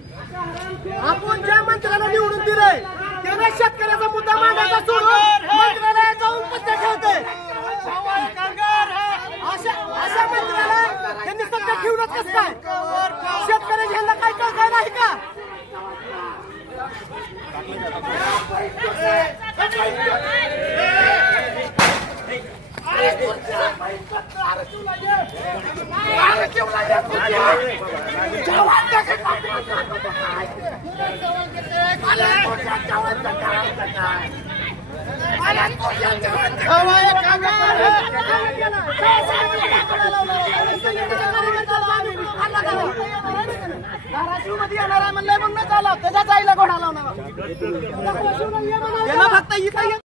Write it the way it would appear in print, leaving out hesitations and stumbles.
आपण ज्या मंत्र्याला निवडून दिले तेव्हा शेतकऱ्याचा मुद्दा मांडायचा सोडून मंत्र्याला जाऊन पत्ते ठेवते। अशा मंत्र्याला त्यांनी सत्ता ठेवणं कसं काय? शेतकरी घ्यायला काय काय नाही का? म्हणलं म्हणून चालव त्याच्या आईला घोडा लावणार फक्त